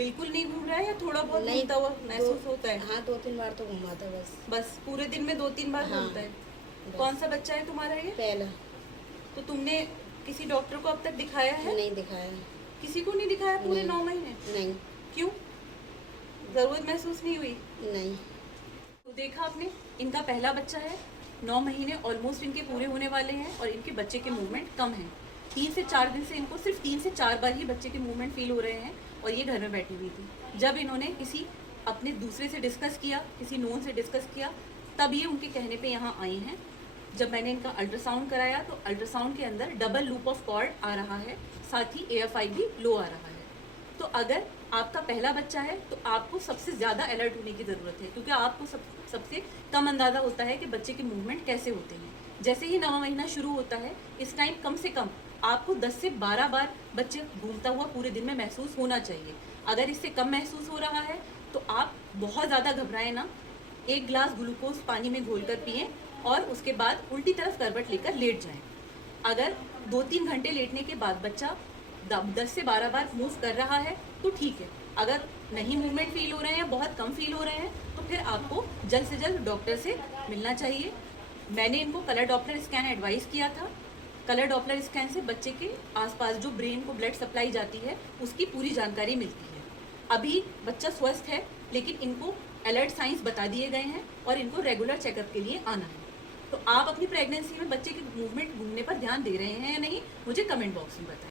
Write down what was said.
बिल्कुल नहीं घूम रहा है या थोड़ा बहुत नहीं, घूमता हुआ महसूस होता है? हाँ 2-3 बार तो घूमा था बस। बस पूरे दिन में 2-3 बार हाँ, घूमता है? बस। कौन सा बच्चा है तुम्हारा ये? पहला। तो तुमने किसी डॉक्टर को अब तक दिखाया है? नहीं दिखाया। किसी को नहीं दिखाया पूरे नहीं। 9 महीने? नहीं। क्यों? जरूरत महसूस नहीं हुई? नहीं। तो देखा आपने, इनका पहला बच्चा है, 9 महीने ऑलमोस्ट इनके पूरे होने वाले हैं और इनके बच्चे के मूवमेंट कम हैं। 3 से 4 दिन से इनको सिर्फ 3 से 4 बार ही बच्चे के मूवमेंट फील हो रहे हैं और ये घर में बैठी हुई थी। जब इन्होंने किसी अपने दूसरे से डिस्कस किया, किसी नोन से डिस्कस किया, तब ये उनके कहने पे यहाँ आई हैं। जब मैंने इनका अल्ट्रासाउंड कराया तो अल्ट्रासाउंड के अंदर डबल लूप ऑफ कॉर्ड आ रहा है, साथ ही AFI भी लो आ रहा है। तो अगर आपका पहला बच्चा है तो आपको सबसे ज़्यादा अलर्ट होने की ज़रूरत है, क्योंकि आपको सबसे कम अंदाज़ा होता है कि बच्चे के मूवमेंट कैसे होते हैं। जैसे ही 9वां महीना शुरू होता है, इस टाइम कम से कम आपको 10 से 12 बार बच्चे घूमता हुआ पूरे दिन में महसूस होना चाहिए। अगर इससे कम महसूस हो रहा है तो आप बहुत ज़्यादा घबराएं ना, 1 ग्लास ग्लूकोज पानी में घोल कर पिएं और उसके बाद उल्टी तरफ करवट लेकर लेट जाएं। अगर 2-3 घंटे लेटने के बाद बच्चा 10 से 12 बार मूव कर रहा है तो ठीक है। अगर नहीं मूवमेंट फील हो रहे हैं, बहुत कम फील हो रहे हैं, तो फिर आपको जल्द से जल्द डॉक्टर से मिलना चाहिए। मैंने इनको कलर डॉपलर स्कैन एडवाइस किया था। कलर डॉपलर स्कैन से बच्चे के आसपास जो ब्रेन को ब्लड सप्लाई जाती है उसकी पूरी जानकारी मिलती है। अभी बच्चा स्वस्थ है, लेकिन इनको अलर्ट साइंस बता दिए गए हैं और इनको रेगुलर चेकअप के लिए आना है। तो आप अपनी प्रेगनेंसी में बच्चे के मूवमेंट घूमने पर ध्यान दे रहे हैं या नहीं, मुझे कमेंट बॉक्स में बताएं।